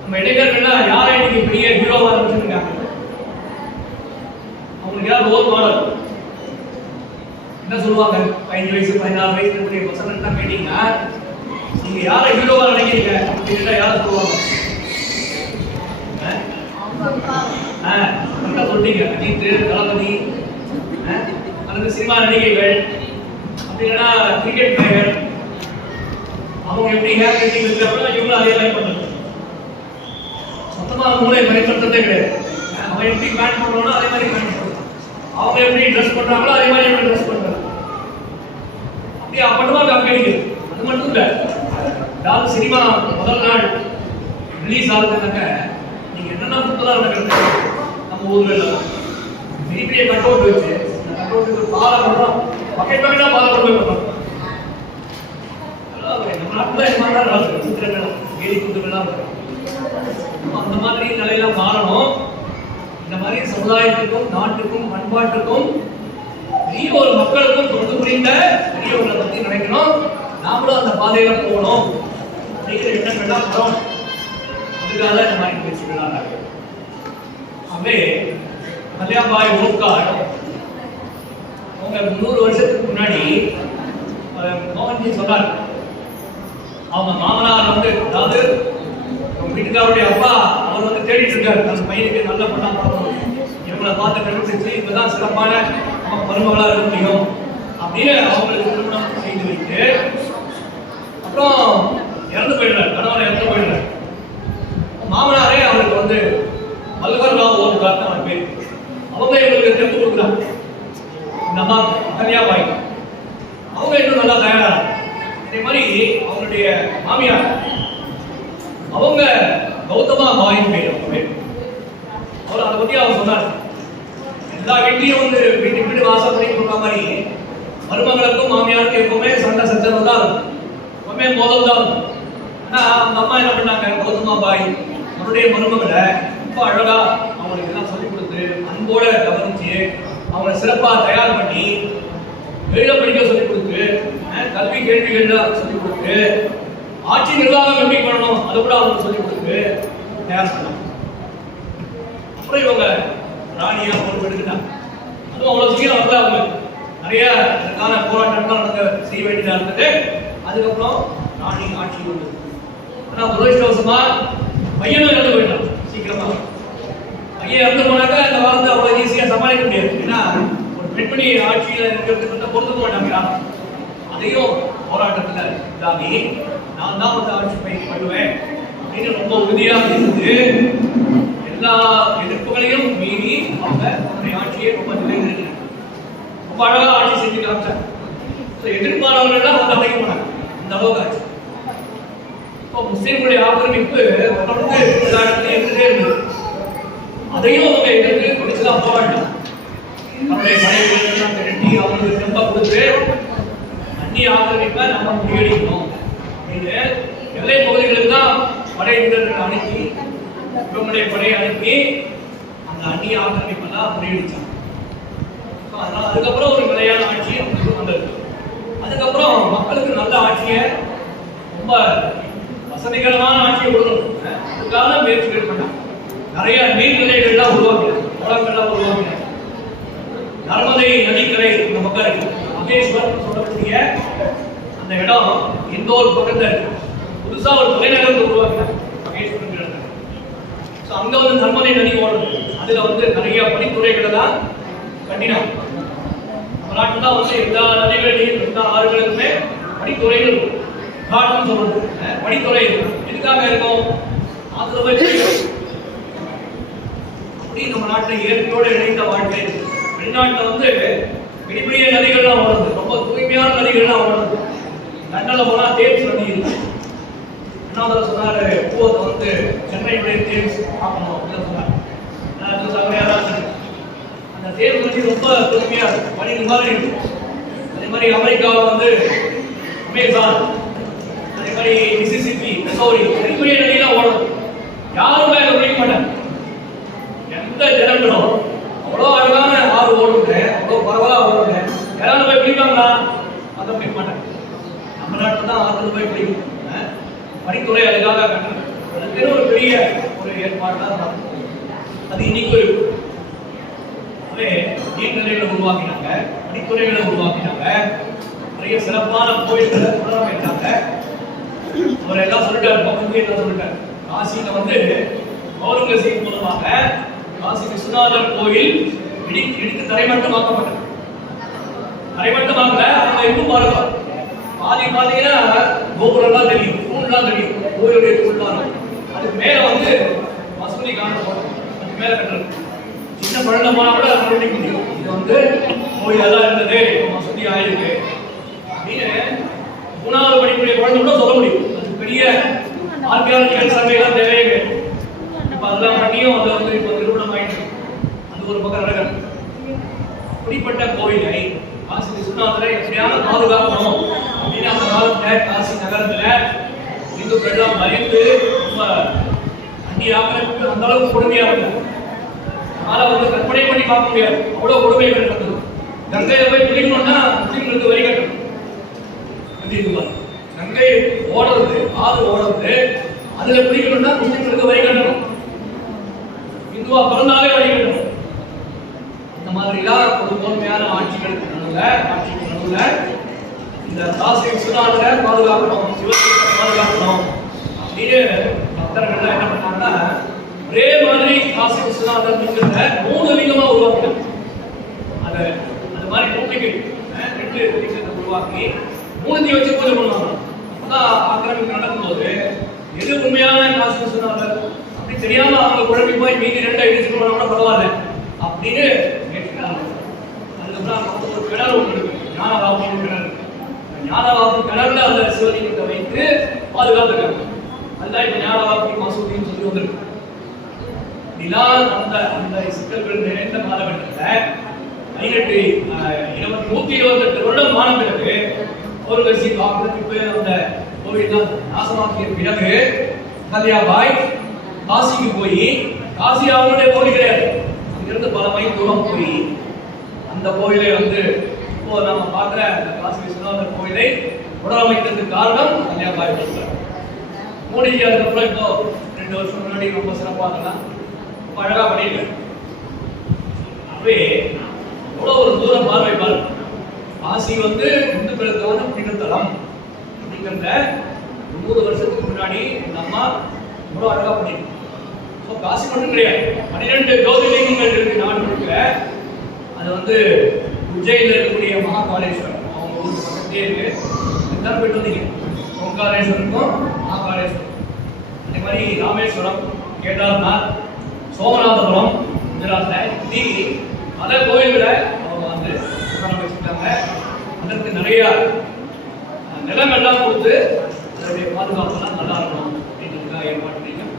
நம்ம இளைஞர்கள் யாரை இன்னைக்கு பெரிய ஹீரோவா ஆரம்பிச்சிருக்காங்க. அவங்களுக்கு யார் ரோல் மாடல் என்ன சொல்லுவாங்க? 15 வயசு 16 வயசு இருக்கக்கூடிய பசங்க கேட்டீங்கன்னா நீங்க யாரை ஹீரோவா நினைக்கிறீங்க அப்படின்னு யாரை சொல்லுவாங்க? சொல்றீங்க அஜித், தளபதி, அல்லது சினிமா நடிகைகள், அப்படின்னா கிரிக்கெட் பிளேயர். அவங்க எப்படி ஹேர் கட்டிங் இருக்கிறப்ப இவங்களும் அதே மாதிரி பண்றது. சொந்தமாக மூளை பயன்படுத்துறதே கிடையாது. அவன் எப்படி பேண்ட் பண்றானோ அதே மாதிரி பேண்ட் பண்றான். அவங்க எப்படி ட்ரெஸ் பண்றாங்களோ அதே மாதிரி எப்படி ட்ரெஸ் பண்றாங்க. அப்படி அப்பட்டமா காமிக்கிறது. அது மட்டும் இல்ல, ஏதாவது சினிமா முதல் நாள் ரிலீஸ் ஆகுதுன்னாக்க நீங்க என்னென்ன புத்தகம் நடக்கிறது நம்ம ஊர்ல பெரிய பெரிய கட் அவுட் வச்சு அந்த கட் அவுட்டுக்கு பாலை பண்றோம், பக்கெட் பக்கெட்டா பாலை கொண்டு போய் பண்றோம். நம்ம நாட்டுல இந்த மாதிரி சித்திரங்கள் கேலி கூத்துக்கள்லாம் இருக்கு. அந்த மாதிரி நிலையெல்லாம் மாறணும். இந்த மாதிரி சமுதாயத்துக்கும் நாட்டுக்கும் பண்பாட்டுக்கும் பெரிய ஒரு மக்களுக்கும் தொண்டு புரிந்த பெரியவர்களை பத்தி நினைக்கணும். நாமளும் அந்த பாதையில போகணும் அப்படிங்கிற எண்ணங்கள்லாம் வரும். அதுக்காக இந்த மாதிரி பேசிக்கலாம். ஆகவே கல்யாபாய் ஓல்கார் அவங்க 300 வருஷத்துக்கு முன்னாடி மோகன்ஜி சொன்னார். அவங்க மாமனார் அதாவது வீட்டுக்காருடைய அப்பா அவர் தேடிட்டு இருக்காரு, அந்த பையனுக்கு நல்ல பண்ணா பார்க்கணும், இவங்களை பார்த்து கண்டுபிடிச்சு இப்பதான் சிறப்பான நம்ம மருமகளா இருக்க முடியும் அப்படின்னு அவங்களுக்கு திருமணம் செய்து வைத்து அப்புறம் இறந்து போயிடுறாரு. கணவன் இறந்து போயிடுறாரு. மாமனாரே அவருக்கு மல்கர் ராவ் ஓல்கார் அவர் பேர். அவங்க இவங்களுக்கு தெம்பு கொடுக்குறாங்க. இந்த அம்மா கல்யாபாய் அவங்க இன்னும் நல்லா தயாராக. அதே மாதிரி அவங்களுடைய மாமியார் அவங்க கௌதமா பாயின் பேர். அவர் அதை பத்தி அவர் சொன்னார். எல்லா வீட்லையும் வீட்டு வாசல் பண்ணி சொல்ற மாதிரி மருமகளுக்கும் மாமியாருக்கும் எப்பவுமே சண்டை சச்சரவு தான் இருக்கும், எப்பவுமே மோதல் தான் இருக்கும். ஆனா அந்த அம்மா என்ன பண்ணாங்க, கௌதமா பாய் அவருடைய மருமகளை ரொம்ப அழகா அவங்களுக்கு எல்லாம் சொல்லிக் கொடுத்து அன்போட கவனிச்சு அவங்களை சிறப்பாக தயார் பண்ணி எழுத படிக்க சொல்லிக் கொடுத்து கல்வி கேள்விகள் சொல்லிக் கொடுத்து ஆட்சி நிர்வாகம் எப்படி பண்ணணும் அதை கூட அவங்க சொல்லிக் கொடுத்து தயார் பண்ணாங்க. அப்புறம் இவங்க ராணியா பொறுப்பெடுத்துட்டாங்க. அதுவும் அவ்வளவு சீக்கிரம் வந்து அவங்க நிறைய அதற்கான போராட்டம்லாம் செய்ய வேண்டியதா இருந்தது. அதுக்கப்புறம் ராணி ஆட்சி வந்தது. ஆனா துரதிருஷ்டவசமா பையனும் இறந்து போயிட்டான் சீக்கிரமா. பையன் இறந்து போனாக்கா இந்த வாழ்ந்து அவ்வளவு ஈஸியா சமாளிக்க முடியாது. ஏன்னா ஒரு பெண்மணி ஆட்சியில இருக்கிறதுக்கு வந்து பொறுத்துக்க மாட்டாங்க. அதையும் போராட்டத்துல இதாகி நான் தான் வந்து ஆட்சி பண்ணுவேன் அப்படின்னு ரொம்ப உறுதியா இருந்து எல்லா எதிர்ப்புகளையும் மீறி அவங்க ஆட்சியை ரொம்ப நிலைநிறுத்தினாங்க. ரொம்ப அழகா ஆட்சி செஞ்சு காமிச்சாங்க. எதிர்ப்பாளர்கள் எல்லாம் வந்து அடைக்க போனாங்க. அந்த அளவுக்கு ஆட்சி. இப்போ முஸ்லீம்களுடைய ஆக்கிரமிப்பு தொடர்ந்து எல்லா இடத்துலையும் இருந்துட்டே இருந்தது. அதையும் அவங்க எதிர்த்து பிடிச்சுதான் போராட்டம். நம்முடைய படைகள் திரட்டி அவங்களுக்கு ரொம்ப கொடுத்து அந்நிய ஆக்கிரமிப்பை நம்ம முறியடிக்கணும் அப்படின்னு எல்லை பகுதிகளுக்கு தான் படை வீரர்கள் அனுப்பி இவங்களுடைய படையை அனுப்பி அந்த அந்நிய ஆக்கிரமிப்பெல்லாம் முறியடிச்சாங்க. அதனால அதுக்கப்புறம் ஒரு நிலையான ஆட்சி அவங்களுக்கு வந்தது. அதுக்கப்புறம் மக்களுக்கு நல்ல ஆட்சியை ரொம்ப வசதிகரமான ஆட்சியை கொடுக்கணும். அதுக்காக முயற்சிகள் பண்ணாங்க. நிறைய நீர்நிலைகள்லாம் உருவாக்கினாங்க, குளங்கள்லாம் உருவாக்கினாங்க. நர்மதை நதிக்கரை இந்த பக்கம் இருக்கு. மகேஸ்வர் சொல்லக்கூடிய அந்த இடம் இந்தோர் பக்கத்துல இருக்கு. புதுசா ஒரு தலைநகரத்தை உருவாக்கினாங்க மகேஸ்வரன் இடத்துல. அங்க வந்து நர்மதை நதி ஓடுது. அதுல வந்து நிறைய படித்துறைகளை தான் கட்டினாங்க. நம்ம நாட்டில் தான் வந்து எல்லா நதிகளையும் எல்லா ஆறுகளுக்குமே படித்துறைகள் இருக்கும். காட்டுன்னு சொல்றது படித்துறை இருக்கும். எதுக்காக இருக்கும்? அதுல போய் அப்படி நம்ம நாட்டில் இயற்கையோடு இணைந்த வாழ்க்கை இருக்கு. வெளிநாட்டில் வந்து பெரிய பெரிய நதிகள்லாம் ஓடுது, ரொம்ப தூய்மையான நதிகள்லாம் ஓடுது. லண்டனில் போனால் தேம்ஸ் நதி இருக்கு. என்ன சொன்னாரு, பூவத்தை வந்து சென்னையுடைய தேம்ஸ் பார்க்கணும் அப்படின்னு சொன்னார். அந்த தேம்ஸ் நதி ரொம்ப தூய்மையா இருக்கு, பனிது மாதிரி இருக்கும். அதே மாதிரி அமெரிக்காவில் வந்து அமேசான், அதே மாதிரி மிசிசிப்பி, மிசோரி, பெரிய பெரிய நதியெல்லாம் ஓடுது. யாருமே அதை குடிக்க மாட்டாங்க. எந்த ஜனங்களும் அவ்வளோ அழகான ஆறு ஓடுங்க, அவ்வளோ பரவலா ஓடுங்க, யாராவது போய் குடிப்பாங்களா? அதை குடிக்க மாட்டாங்க. நம்ம நாட்டில் தான் ஆறு போய் குடிக்கும். படித்துறை அதுக்காக கட்டணும். அதுக்கு ஒரு பெரிய ஒரு ஏற்பாடு தான் நடக்கும். அது இன்னைக்கு இருக்கு. அதே நீர்நிலைகளை உருவாக்கினாங்க, படித்துறைகளை உருவாக்கினாங்க, நிறைய சிறப்பான கோயில்களை புனரமைத்தாங்க. அவர் எல்லாம் சொல்லிட்டாரு, பக்கத்துல எல்லாம் சொல்லிட்டாரு. காசியில வந்து அவுரங்கசீப் மூலமாக காசி விஸ்வநாதர் கோயில் இடித்து தரைமட்டமாக்கப்பட்டது. தரைமட்டமாகல, அவங்க இன்னும் பாருங்க, பாதி பாத்தீங்கன்னா கோபுரம்லாம் தெரியும், தூண்லாம் தெரியும், கோயிலுடைய தூண்லாம். அதுக்கு மேல வந்து மசூதி காணப்படும். அதுக்கு மேல கட்டுறது சின்ன பழந்தமான கூட கண்டுபிடிக்க முடியும். இது வந்து கோயில் எல்லாம் இருந்தது, மசூதி ஆயிருக்கு அப்படின்னு 3வது படிப்புடைய குழந்தை கூட சொல்ல முடியும். அது பெரிய ஆர்கியாலஜிக்கல் சர்வேலாம் தேவையே. இப்ப அதெல்லாம் பண்ணியும் அது வந்து இப்ப நிறுவனம் ஆயிடுச்சு. அது ஒரு பக்கம் நடக்குது. அப்படிப்பட்ட கோயிலை காசி விஸ்வநாதரை எப்படியான பாதுகாக்கணும் அப்படின்னு அந்த காலத்துல காசி நகரத்துல இந்துக்கள்லாம் மறைந்து ரொம்ப அந்நியாக அந்த அளவுக்கு கொடுமையா இருந்தது. அதனால வந்து கற்பனை பண்ணி பார்க்க முடியாது, அவ்வளவு கொடுமைகள் நடந்தது. கங்கையில போய் குளிக்கணும்னா முஸ்லீம்களுக்கு வரி கட்டணும். கங்கை ஓடுறது, ஆறு ஓடுறது, அதுல குளிக்கணும்னா முஸ்லீம்களுக்கு வரி கட்டணும். இந்துவா பிறந்தாலே வரி கட்டணும். இந்த மாதிரி எல்லாம் ஒரு தோல்மையான ஆட்சிகளுக்கு நடுவுல இந்த காசி விஸ்வநாதரை பாதுகாக்கணும், சிவலிங்கத்தை பாதுகாக்கணும் அப்படின்னு பக்தர்கள் என்ன பண்ணாங்கன்னா, ஒரே மாதிரி காசி விஸ்வநாதர் லிங்கத்தை 3 லிங்கமா உருவாக்கினாங்க. அது மாதிரி டூப்ளிகேட் 2 லிங்கத்தை உருவாக்கி 3 வச்சு பூஜை பண்ணுவாங்க. அப்பதான் ஆக்கிரமிப்பு நடக்கும்போது எது உண்மையான காசி விஸ்வநாதர் அப்படி தெரியாம அவங்க குழம்பி போய் மீதி 2 இடிச்சுட்டு போனா கூட பரவாயில்ல அப்படின்னு கேட்டுக்கிறாங்க. அதுக்கப்புறம் ஒரு கிணறு ஒன்று இருக்கு, ஞானவாபுரம் கிணறு. ஞானவாபுரம் கிணறுல அந்த சிவலிங்கத்தை வைத்து பாதுகாத்துருக்காங்க. அதுதான் இப்ப ஞானவாபுரி மசூதின்னு சொல்லி வந்திருக்கு. அந்த சிக்கல்கள் நிறைந்த காலகட்டத்தில் 128 வருடம் ஆன பிறகு அவுரங்கசீப் காலத்துக்கு அந்த கோவில்லாம் நாசமாக்கிய பிறகு கல்யாபாய் காசிக்கு போய், காசி அவங்களுடைய கோவில் கிடையாது, அங்கிருந்து பல மைல் தூரம் போய் அந்த கோயிலை வந்து இப்போ நம்ம பார்க்குற அந்த காசி விஸ்வநாதர் கோயிலை புனரமைத்ததுக்கு காரணம் கன்னியாகுமரி கொடுத்தார். மோடிஜி அதுக்கப்புறம் இப்போ 2 வருஷம் முன்னாடி ரொம்ப சிறப்பாக இருக்கலாம், ரொம்ப அழகாக பண்ணியிருக்காரு. அப்பவே எவ்வளோ ஒரு தூரம் பார்வை பாரு. காசி வந்து இந்துக்களுக்கான புனிதத்தலம் அப்படிங்கிறத 100 வருஷத்துக்கு முன்னாடி நம்ம எவ்வளோ அழகாக பண்ணியிருக்கோம். ஸோ காசி மட்டும் கிடையாது, 12 ஜோதிர்லிங்கங்கள் இருக்கு நாடு முழுக்க. அது வந்து உஜ்ஜைனில் இருக்கக்கூடிய மகாகாலேஸ்வரர், அவங்க ஊருக்கு பக்கத்தே இருக்கு. இதுதான் போயிட்டு வந்தீங்க, ஓங்காரேஸ்வரருக்கும் மகாகாலேஸ்வரம். அதே மாதிரி ராமேஸ்வரம், கேதார்நாத், சோமநாதபுரம் குஜராத்தில் இப்படி பல கோயில்களை அவங்க வந்து வச்சிருக்காங்க. அதற்கு நிறைய நிலமெல்லாம் கொடுத்து அதனுடைய பாதுகாப்புலாம் நல்லா இருக்கணும் அப்படின்றதுக்காக ஏற்பாடு பண்ணியிருக்காங்க.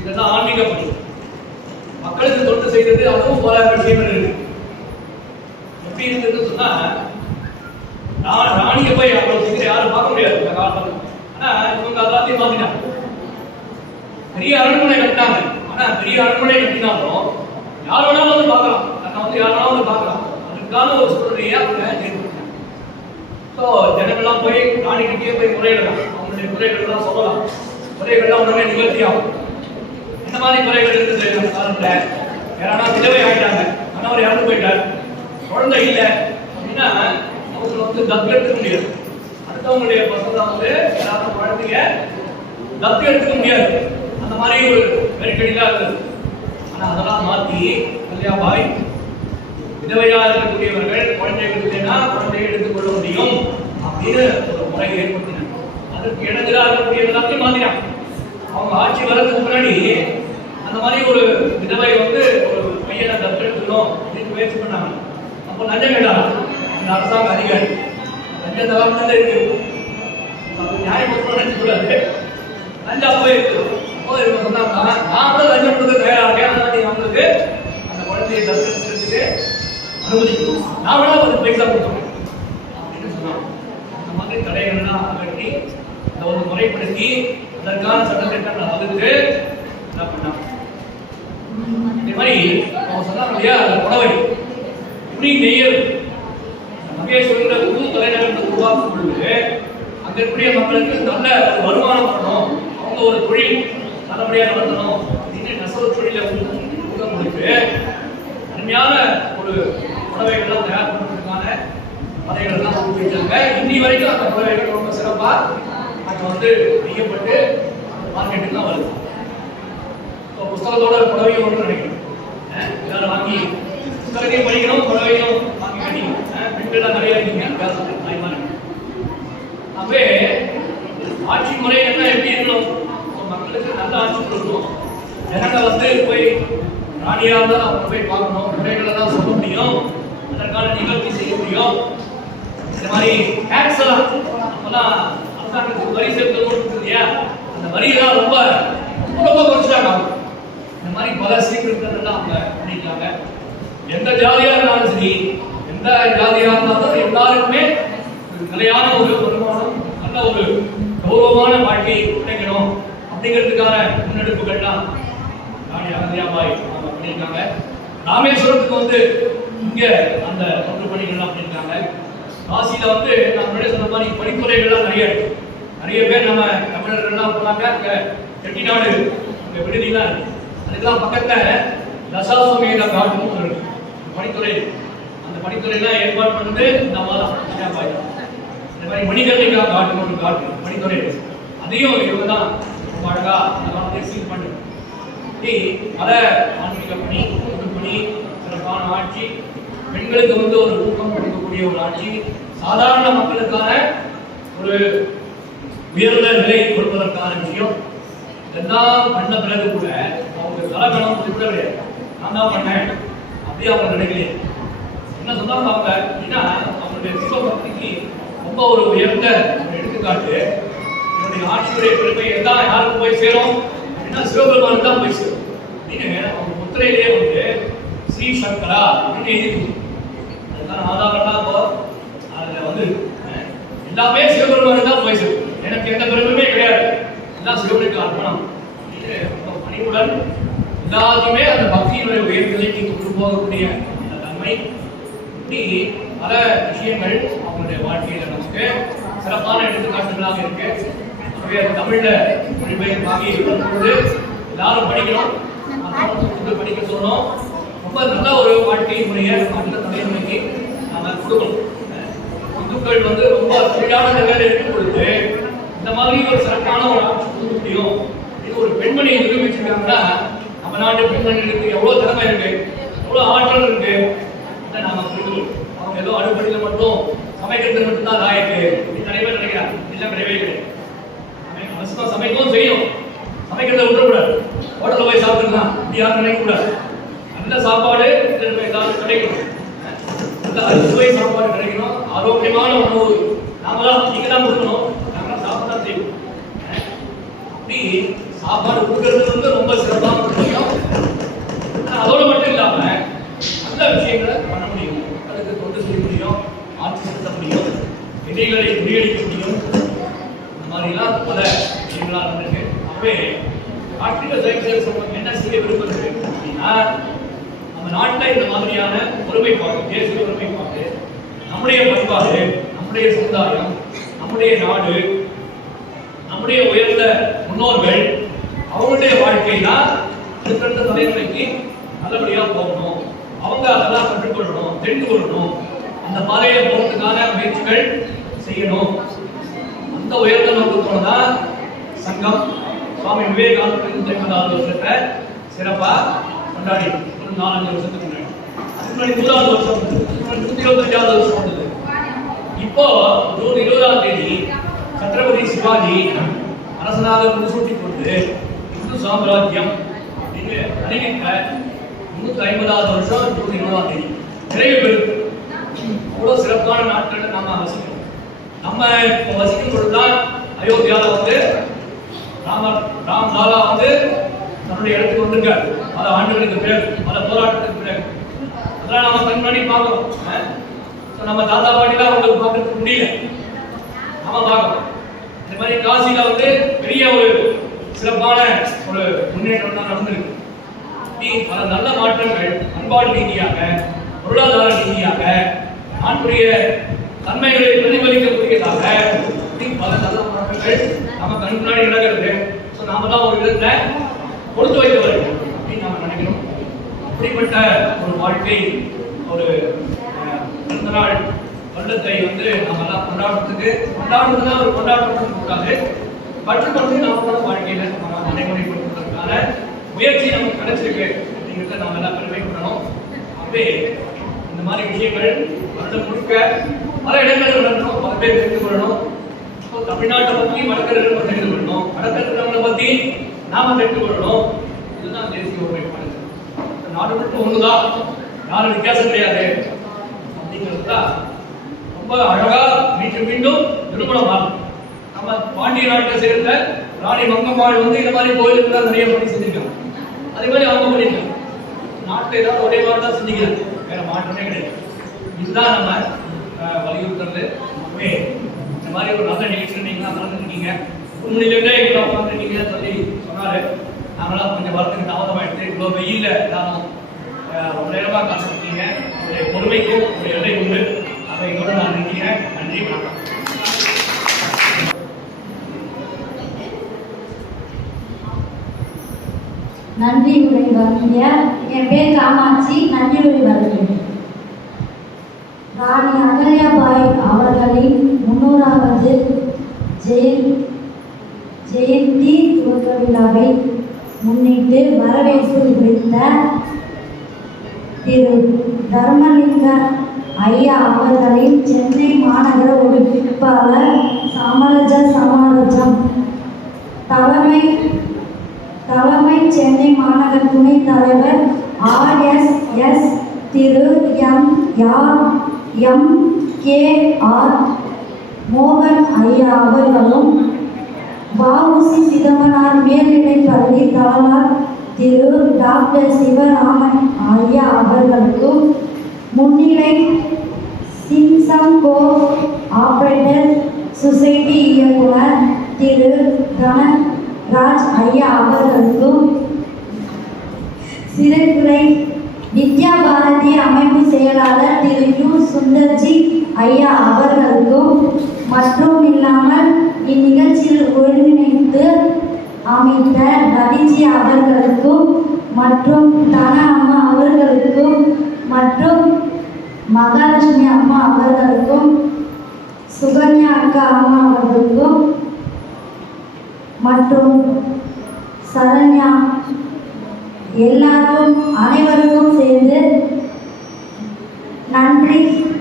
இதெல்லாம் ஆன்மீக பணி, மக்களுக்கு தொண்டு செய்தது. அதுவும் பல விஷயங்கள் இருக்கு. எப்படி இருக்குன்னு சொன்னா, ராணியை போய் அவ்வளவு சீக்கிரம் யாரும் பார்க்க முடியாது இந்த காலத்துல. ஆனா இவங்க எல்லாத்தையும் மாத்தினாங்க. பெரிய அரண்மனை கட்டினாங்க. ஆனா பெரிய அரண்மனை கட்டினாலும் யார் வேணாலும் வந்து பார்க்கலாம், நான் வந்து யார் வேணாலும் வந்து பார்க்கலாம். அதுக்கான ஒரு சூழ்நிலையை அவங்க ஏற்படுத்தினாங்க. ஸோ ஜனங்கள்லாம் போய் ராணிக்கிட்டே போய் முறையிடலாம், அவங்களுடைய முறைகள்லாம் சொல்லலாம். முறைகள்லாம் உடனே நிகழ்த்தி ஆகும். இந்த மாதிரி முறைகள் இருக்குது அந்த காலத்தில். யாரானா விதவை ஆகிட்டாங்க, ஆனால் அவர் இறந்து போயிட்டார், குழந்தை இல்லை அப்படின்னா அவங்க வந்து தத்து எடுத்துக்க முடியாது. அடுத்தவங்களுடைய பசங்க வந்து யாராவது குழந்தைய தத்து எடுத்துக்க முடியாது. அந்த மாதிரி ஒரு நெருக்கடிதான் இருக்குது. ஆனால் அதெல்லாம் மாற்றி கல்யாபாய் விதவையாக இருக்கக்கூடியவர்கள் குழந்தைகள் இல்லைன்னா குழந்தையை எடுத்துக்கொள்ள முடியும் அப்படின்னு ஒரு முறை ஏற்படுத்தினாங்க. அதற்கு இடைஞ்சலாக இருக்கக்கூடிய எல்லாத்தையும் மாற்றினாங்க. அவங்க ஆட்சி வர்றதுக்கு முன்னாடி அந்த மாதிரி ஒரு விதவை வந்து ஒரு பையனை தத்தெடுக்கணும் அப்படின்னு முயற்சி பண்ணாங்க. அப்போ லஞ்சம் கேட்டாங்க இந்த அரசாங்க அதிகாரி. லஞ்சம் தகவல் இருக்கு, நியாயப்படுத்த கூடாது, லஞ்சம் அப்போ இருக்கு. அப்போ இவங்க சொன்னாங்க, நான் கூட லஞ்சம் கொடுக்க தயாராக இருக்கேன், அதனால நீங்க அவங்களுக்கு அந்த குழந்தையை தத்தெடுக்கிறதுக்கு அனுமதிக்கணும், நான் வேணா ஒரு பைசா கொடுத்தோம் அப்படின்னு சொன்னாங்க. அந்த மாதிரி தடைகள்லாம் அகற்றி இந்த ஒரு முறைப்படுத்தி அதற்கான சட்டத்திட்டங்கள் வகுத்து என்ன பண்ணாங்க. இதே மாதிரி அவங்க சொன்னாங்க இல்லையா, அந்த புடவை துணி நெய்யல் மகேஸ்வரன்ற புது தலைநகரத்தை உருவாக்கும் பொழுது அங்க இருக்கக்கூடிய மக்களுக்கு நல்ல வருமானம் வரணும், அவங்க ஒரு தொழில் நல்லபடியாக நடத்தணும் அப்படின்னு நெசவு தொழிலை ஊக்கம் கொடுத்து அருமையான ஒரு புடவைகள்லாம் தயார் பண்ணுறதுக்கான படைகள்லாம் ஊக்குவிச்சாங்க. இன்னி வரைக்கும் அந்த புடவைகள் ரொம்ப சிறப்பாக அங்கே வந்து நெய்யப்பட்டு மார்க்கெட்டுக்கு தான் வருது. இப்போ புத்தகத்தோட புடவையும் ஒன்று நினைக்கிறேன், எல்லாரும் வாங்கி புத்தகத்தையும் படிக்கணும், புடவையும் வாங்கி கட்டிக்கணும். பெண்கள்லாம் நிறைய இருக்கீங்க தாய்மார். அப்பவே ஆட்சி முறை என்ன எப்படி இருக்கணும், மக்களுக்கு நல்ல ஆட்சி கொடுக்கணும். ஜனங்களை வந்து போய் ராணியாக தான் அவங்க போய் பார்க்கணும், முறைகளை தான் சொல்ல முடியும், அதற்கான நிகழ்ச்சி செய்ய முடியும். இந்த மாதிரி டேக்ஸ் எல்லாம் அப்பெல்லாம் அரசாங்கத்துக்கு வரி செலுத்தணும் இல்லையா, அந்த வரியெல்லாம் ரொம்ப ரொம்ப குறைச்சிட்டாங்க. இந்த மாதிரி பல சீக்கிரங்கள் எல்லாம் அவங்க பண்ணிட்டாங்க. எந்த ஜாதியாக இருந்தாலும் சரி, எந்த ஜாதியாக இருந்தாலும் எல்லாருக்குமே நிலையான ஒரு வருமானம், நல்ல ஒரு கௌரவமான வாழ்க்கை கிடைக்கணும் அப்படிங்கிறதுக்கான முன்னெடுப்புகள்லாம் ராணி அகல்யாபாய் அவங்க பண்ணியிருக்காங்க. ராமேஸ்வரத்துக்கு வந்து இங்கே அந்த தொண்டு பணிகள்லாம் பண்ணியிருக்காங்க. காசியில் வந்து நான் முன்னாடி சொன்ன மாதிரி படித்துறைகள்லாம் நிறைய பேர் நம்ம தமிழர்கள்லாம் போனாங்க. அங்கே செட்டிநாடு அங்கே விடுதிலாம் இருக்கு, அதுக்கெல்லாம் பக்கத்தில் தசாஸ்வமேத காட்டுன்னு ஒரு படித்துறை, அந்த படித்துறையெல்லாம் ஏற்பாடு பண்ணது நம்ம தான் அகல்யாபாய் தான். இந்த மாதிரி மணிகர்ணிகா காட்டுன்னு ஒரு காட்டு படித்துறை, அதையும் இவங்க தான் ரொம்ப அழகா அந்த காலத்தை சீல் பண்ணு பல ஆன்மீக பணி, பொது பணி, சிறப்பான ஆட்சி, பெண்களுக்கு வந்து ஒரு ஊக்கம் கொடுக்கக்கூடிய ஒரு ஆட்சி, சாதாரண மக்களுக்கான ஒரு உயர்ந்த நிலை கொடுப்பதற்கான விஷயம். இதெல்லாம் பண்ண பிறகு கூட அவங்க தலைமையிடம் கூட கிடையாது, நான் தான் பண்ணேன் அப்படி அவங்க நினைக்கலையே. என்ன சொன்னாங்க அவங்க அப்படின்னா, அவங்களுடைய சிவபக்திக்கு ரொம்ப ஒரு உயர்ந்த ஒரு எடுத்துக்காட்டு. என்னுடைய ஆட்சியுடைய பெருமை எல்லாம் யாருக்கு போய் சேரும் அப்படின்னா சிவபெருமானுக்கு தான் போய் சேரும் அப்படின்னு அவங்க முத்திரையிலேயே வந்து ஸ்ரீ சங்கரா அப்படின்னு எழுதி, அதுக்கான ஆதாரம்லாம் இப்போ அதில் வந்து எல்லாமே சிவபெருமானுக்கு தான் போய் சேரும், எனக்கு எந்த பெருமையுமே கிடையாது, எல்லாம் சிவனுக்கு அர்ப்பணம் அப்படின்னு பணிவுடன் எல்லாத்தையுமே அந்த பக்தியினுடைய உயர் நிலைக்கு கொண்டு போகக்கூடிய அந்த தன்மை இப்படி பல விஷயங்கள் அவங்களுடைய வாழ்க்கையில நமக்கு சிறப்பான எடுத்துக்காட்டுகளாக இருக்கு. தமிழ்ல மொழிபெயர்ப்பாகி இருக்கும்போது எல்லாரும் படிக்கணும், படிக்க சொல்லணும். ரொம்ப நல்ல ஒரு வாழ்க்கை முறையை அந்த தலைமுறைக்கு நாம கொடுக்கணும். இந்துக்கள் ரொம்ப தொழிலாளர் நிலையில இருக்கும் பொழுது இந்த மாதிரி ஒரு சிறப்பான ஒரு ஆட்சி கொடுக்க முடியும். இது ஒரு பெண்மணியை நிரூபிச்சிருக்காங்கன்னா நம்ம நாட்டு பெண்மணிகளுக்கு எவ்வளவு திறமை இருக்கு, எவ்வளவு ஆற்றல் இருக்கு அதை நாம புரிஞ்சுக்கணும். அவங்க ஏதோ அடுப்படியில் மட்டும் சமைக்கிறது மட்டும்தான் லாயக்கு இப்படி நிறைய பேர் நினைக்கிறாங்க. எல்லாம் கிடையவே கிடையாது. சமைக்கவும் செய்யணும், சமைக்கிறத விட்டுறக்கூடாது. ஹோட்டலில் போய் சாப்பிட்டுக்கலாம் இப்படி யாரும் நினைக்கக்கூடாது. நல்ல சாப்பாடு ஏதாவது கிடைக்கணும், நல்ல அறுசுவை சாப்பாடு கிடைக்கணும், ஆரோக்கியமான உணவு நாம தான் நீங்க தான் கொடுக்கணும், நாம சாப்பிட தான் செய்யணும். அப்படி சாப்பாடு கொடுக்கறது ரொம்ப சிறப்பான ஒரு விஷயம். அதோடு மட்டும் இல்லாம நல்ல விஷயங்களை பண்ண முடியும், அதுக்கு தொண்டு செய்ய முடியும், ஆட்சி செலுத்த முடியும், எதிரிகளை முறியடிக்க முடியும். இந்த மாதிரிலாம் பல விஷயங்களா இருக்கு. அப்பவே ஆர்டிகல் என்ன செய்ய விரும்புறது அப்படின்னா, நம்ம நாட்டில் இந்த மாதிரியான ஒருமைப்பாடு, தேசிய ஒருமைப்பாடு, நம்முடைய பண்பாடு, நம்முடைய சமுதாயம், நம்முடைய நாடு, நம்முடைய உயர்ந்த முன்னோர்கள் அவங்களுடைய வாழ்க்கை தான் அடுத்தடுத்த தலைமுறைக்கு நல்லபடியா போகணும். அவங்க அதெல்லாம் கற்றுக்கொள்ளணும், தெரிந்து கொள்ளணும், அந்த பாதையில போறதுக்கான முயற்சிகள் செய்யணும். அந்த உயர்ந்த நோக்கத்தோட தான் சங்கம் சுவாமி விவேகானந்தர் 50வது வருஷத்தை சிறப்பா கொண்டாடி ஒரு 4-5 வருஷத்துக்கு முன்னாடி. அதுக்கு முன்னாடி 100வது வருஷம், 125வது வருஷம் வந்தது. இப்போ ஜூன் 20ஆம் தேதி சத்ரபதி சிவாஜி அரசனாக முடிசூட்டி கொண்டு இந்து சாம்ராஜ்யம் அப்படின்னு அறிவிக்க 350வது வருஷம் ஜூன் 20ஆம் தேதி நிறைவு பெறுது. அவ்வளோ சிறப்பான நாட்களை நாம வசிக்கிறோம். நம்ம வசிக்கும் பொழுதுதான் அயோத்தியாவில் ராம் லாலா தன்னுடைய இடத்துக்கு வந்திருக்காரு. பல ஆண்டுகளுக்கு பிறகு, பல போராட்டத்துக்கு பிறகு. அதெல்லாம் நம்ம கண் பண்ணி பார்க்கிறோம். நம்ம தாத்தா பாட்டிலாம் அவங்களுக்கு பார்க்கறதுக்கு முடியல, நாம பார்க்கிறோம். இந்த மாதிரி காசில பெரிய ஒரு சிறப்பான ஒரு முன்னேற்றம் தான் நடந்திருக்கு. பல நல்ல மாற்றங்கள் பண்பாடு ரீதியாக, பொருளாதார ரீதியாக, நாட்டுடைய தன்மைகளை பிரதிபலிக்கக்கூடியதாக பல நல்ல மாற்றங்கள் நம்ம கண் முன்னாடி நடக்கிறது. நாம தான் ஒரு விதத்துல கொடுத்து வைத்தவர்கள் அப்படின்னு நாம நினைக்கிறோம். அப்படிப்பட்ட ஒரு வாழ்க்கை, ஒரு பிறந்த நாள் வருடத்தை நம்ம எல்லாம் கொண்டாடுறதுனா ஒரு கொண்டாட்டம் கூடாது, கற்றுக்கொண்டு நாம வாழ்க்கையில நம்ம நடைமுறைப்படுத்துவதற்கான முயற்சி நமக்கு கிடைச்சிருக்கு அப்படிங்கிறத நாம எல்லாம் பெருமை கொள்ளணும். அப்பவே இந்த மாதிரி விஷயங்கள் வருடம் முழுக்க பல இடங்களில் நடக்கணும், பல பேர் தெரிந்து கொள்ளணும். தமிழ்நாட்டை பற்றி வடக்கர்கள் தெரிந்து கொள்ளணும், வடக்கரை பற்றி நாம தெரிந்து கொள்ளணும். இதுதான் தேசிய ஒருமைப்பாடு. நாடு மட்டும் ஒண்ணுதான், யாரும் வித்தியாசம் கிடையாது அப்படிங்கிறதுதான் ரொம்ப அழகா மீண்டும் மீண்டும் நிரூபணமாகும். நம்ம பாண்டிய நாட்டை சேர்ந்த ராணி மங்கம்மாள் இந்த மாதிரி கோயிலுக்கு தான் நிறைய பணி செஞ்சிருக்காங்க. அதே மாதிரி அவங்க பண்ணிருக்காங்க. நாட்டில் ஏதாவது ஒரே மாதிரி தான் செஞ்சுக்கிறாங்க, வேற மாற்றமே கிடையாது. இதுதான் நம்ம வலியுறுத்துறது. இந்த மாதிரி ஒரு நல்ல நிகழ்ச்சி நீங்களாம் நடந்துருக்கீங்க, உண்மையிலே இவ்வளோ உட்காந்துருக்கீங்கன்னு சொல்லி சொன்னாரு. நாங்களாம் கொஞ்சம் வரத்துக்கு தாமதமாயிடுச்சு. இவ்வளோ வெயில்ல எல்லாரும் ரொம்ப நேரமாக காத்திருக்கீங்க. உங்களுடைய பொறுமைக்கும் ஒரு எல்லை உண்டு. அதை இதோட நான் நினைக்கிறேன். நன்றி, வணக்கம். நன்றி உரை வழங்கிய என் பேர் காமாட்சி. நன்றி உரை வழங்கிய ராணி அகல்யாபாய் அவர்களின் 300வது ஜெயந்தி துவக்க விழாவை முன்னிட்டு வரவேற்பு விடுத்த திரு தர்மலிங்க ஐயா அவர்களின் சென்னை மாநகர ஒருங்கிணைப்பாளர் சமாஜம் தலைமை சென்னை மாநகர துணைத் தலைவர் RSS திரு MKR மோகன் ஐயா அவர்களும், வஉசி சிதம்பரம் மேல்நிலைப் பள்ளி தலைவர் திரு டாக்டர் சிவராமன் ஐயா அவர்களுக்கும், முன்னிலை சிம்சங்கோ ஆபரேட்டர் சொசைட்டி இயக்குனர் திரு கனராஜ் ஐயா அவர்களுக்கும், சிறைத்துறை வித்யா பாரதி அமைப்பு செயலாளர் திரு யு சுந்தர்ஜி ஐயா அவர்களுக்கும் மற்றும் இல்லாமல் இந்நிகழ்ச்சியில் ஒருங்கிணைத்து அமைத்த ரவிஜி அவர்களுக்கும் மற்றும் தனா அம்மா அவர்களுக்கும் மற்றும் மகாலட்சுமி அம்மா அவர்களுக்கும் சுகன்யா அக்கா அம்மா அவர்களுக்கும் மற்றும் சரண்யா எல்லாரும் அனைவருக்கும் சேர்ந்து நன்றி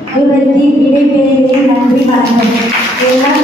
கூறி விடைபெறுகிறேன். நன்றி வணக்கம்.